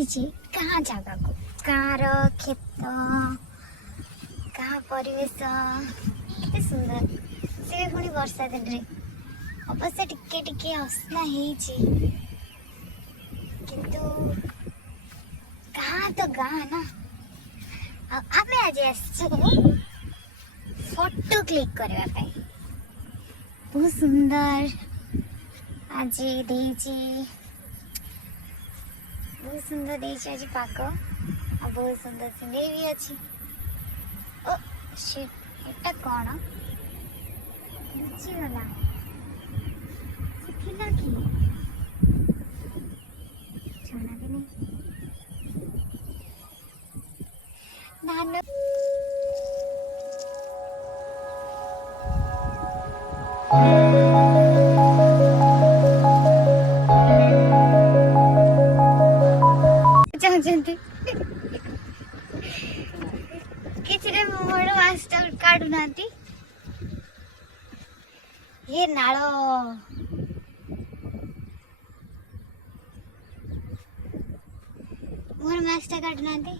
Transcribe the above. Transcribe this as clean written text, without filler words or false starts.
ଆସିଛି ଗାଁ ଜାଗାକୁ। ଗାଁର କ୍ଷେତ, ଗାଁ ପରିବେଶ କେତେ ସୁନ୍ଦର। ସେ ପୁଣି ବର୍ଷା ଦିନରେ ଅବଶ୍ୟ ଟିକେ ଟିକେ ଅସନା ହେଇଛି, କିନ୍ତୁ ଗାଁ ତ ଗାଁ ନା। ଆଉ ଆମେ ଆଜି ଆସିଛୁ ଫଟୋ କ୍ଲିକ୍ କରିବା ପାଇଁ। ବହୁତ ସୁନ୍ଦର ଆଜି ଦେଇଛି, ବହୁତ ସୁନ୍ଦର ଦେଇଛି ଆଜି ପାଗ। ଆଉ ବହୁତ ସୁନ୍ଦର ସିନେରୀ ବି ଅଛି। ଓ ଶିଟ୍, ଏଟା କ'ଣ ବୁଝିଗଲା? ଥିଲା କି ଜଣା ବି ନାହିଁ। ଧାନ ଚାହୁଁଛନ୍ତି କିଛିରେ ମୋର ମାଛଟା କାଢୁନାହାନ୍ତି। ଇଏ ନାଳ ମୋର ମାଛଟା କାଢୁନାହାନ୍ତି।